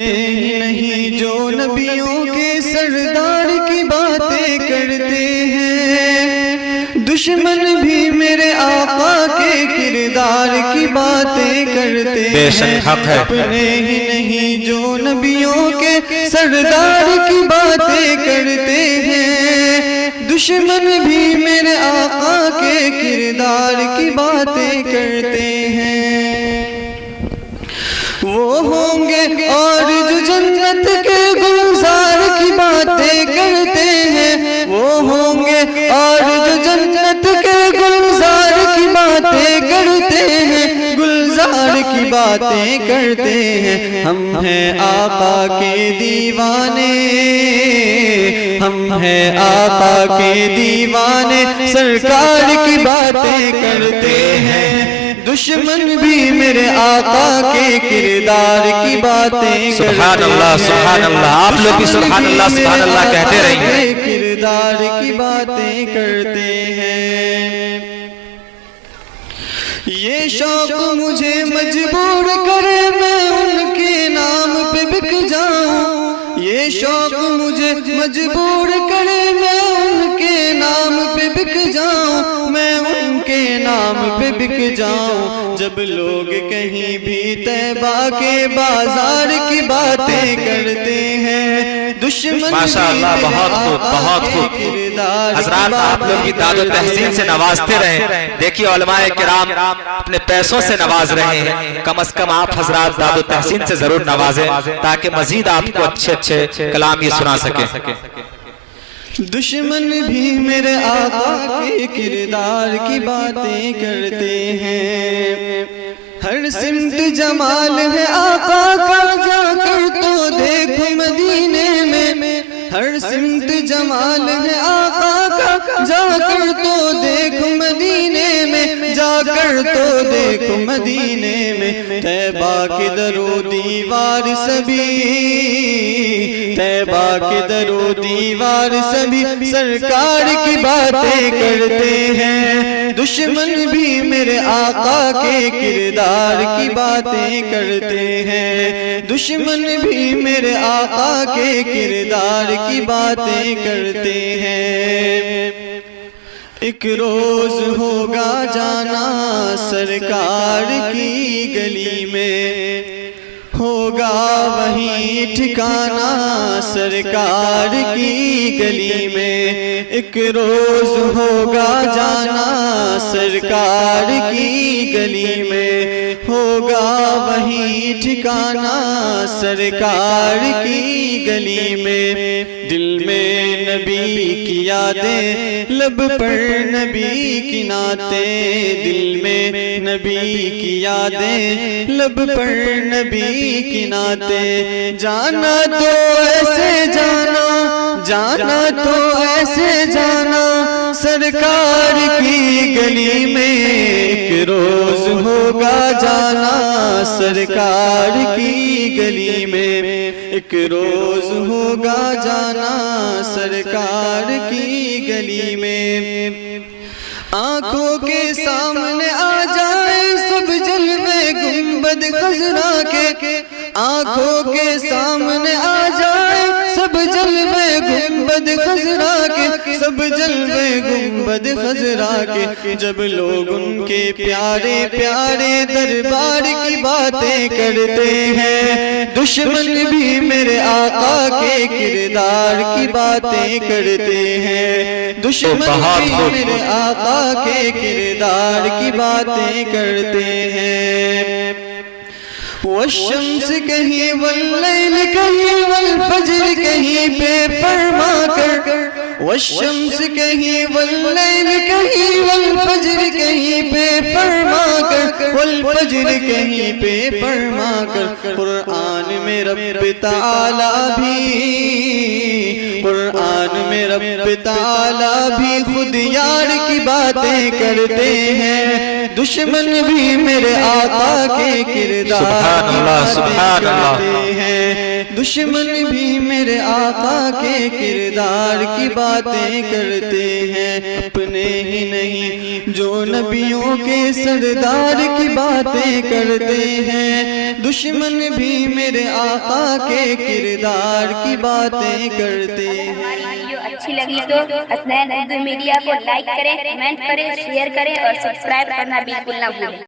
نہیں جو نبیوں کے سردار کی باتیں کرتے ہیں، دشمن بھی میرے آقا کے کردار کی باتیں کرتے ہیں۔ اپنے ہی نہیں جو نبیوں کے سردار کی باتیں کرتے ہیں، دشمن بھی میرے آقا کے کردار کی باتیں کرتے ہیں۔ وہ ہوں گے اور جو جنت کے گلزار کی باتیں کرتے ہیں، وہ ہوں گے اور جو جنت کے گلزار کی باتیں کرتے ہیں، گلزار کی باتیں کرتے ہیں۔ ہم ہیں آقا کے دیوانے، ہم ہیں آقا کے دیوانے، سرکار کی باتیں کرتے ہیں۔ دشمن بھی میرے آقا کے کردار کی باتیں کرتے ہیں۔ سبحان اللہ سبحان اللہ، آپ لوگ بھی سبحان اللہ سبحان اللہ کہتے رہیے۔ کردار کی باتیں کرتے ہیں۔ یہ شوق مجھے مجبور کرے میں ان کے نام پہ بک جاؤں، یہ شوق مجھے مجبور کرے میں ان کے نام پہ بک جاؤں، میں ان کے نام پہ بک جاؤں۔ جب لوگ کہیں بھی طیبہ کے بازار کی باتیں کرتے ہیں، دشمن ماشاءاللہ بہت خوب بہت خوب۔ حضرات آپ لوگ بھی داد و تحسین سے نوازتے رہیں۔ دیکھیے علماء کرام اپنے پیسوں سے نواز رہے ہیں، کم از کم آپ حضرات داد و تحسین سے ضرور نوازیں تاکہ مزید آپ کو اچھے اچھے کلام یہ سنا سکیں۔ دشمن بھی میرے آقا کے کردار کی باتیں کرتے ہیں۔ ہر سمت جمال ہے آقا کا، جا کر تو دیکھ مدینے میں، ہر سمت جمال ہے آقا کا، جا کر تو دیکھ مدینے میں، جا کر تو دیکھ مدینے میں۔ طیبہ کے در و دیوار سبھی، طیبہ کے در و دیوار سبھی سرکار کی باتیں کرتے ہیں۔ دشمن بھی میرے آقا کے کردار کی باتیں کرتے ہیں، دشمن بھی میرے آقا کے کردار کی باتیں کرتے ہیں۔ ایک روز ہوگا جانا سرکار کی گلی میں، ہوگا وہیں ٹھکانہ سرکار کی گلی میں۔ ایک روز ہوگا جانا سرکار کی گلی میں، ہوگا وہیں ٹھکانہ سرکار کی گلی میں۔ دل میں نبی کی یادیں، لب پر نبی کی نعتیں، دل میں نبی کی یادیں، لب پر نبی کی نعتیں۔ جانا تو ایسے جانا، جانا تو ایسے جانا سرکار کی گلی میں۔ ایک روز ہوگا جانا سرکار کی گلی میں، ایک روز ہوگا جانا سرکار کی گلی میں۔ آنکھوں کے سامنے آ جائے سب جلوے گنبد خضرا کے، آنکھوں کے سامنے آ جائے سب جلوے گنبد خضرا کے، سب جلوے گنبد خضرا کے۔ جب لوگ ان کے پیارے پیارے دربار کی باتیں کرتے ہیں، دشمن بھی میرے آقا کے کردار کی باتیں کرتے ہیں، دشمن بھی میرے آقا کے کردار کی باتیں کرتے ہیں۔ والشمس کہیں واللیل کہیں والفجر کہیں پہ فرما کر، والشمس کہیں واللیل کہیں والفجر کہیں پہ فرما کر، والفجر کہیں پہ فرما کر۔ قرآن میں رب تعالیٰ بھی، قرآن میں رب تعالیٰ بھی خود یار کی باتیں کرتے ہیں، دشمن بھی میرے آقا کے کردار کی باتیں کرتے ہیں، دشمن بھی میرے آقا کے کردار کی باتیں کرتے ہیں۔ اپنے ہی نہیں جو نبیوں کے سردار کی باتیں کرتے ہیں، دشمن بھی میرے آقا کے کردار کی باتیں کرتے ہیں۔ ہماری ویڈیو اچھی لگی تو حسنین اردو میڈیا کو لائک کریں، کمنٹ کریں، شیئر کریں اور سبسکرائب کرنا بالکل نہ بھولیں۔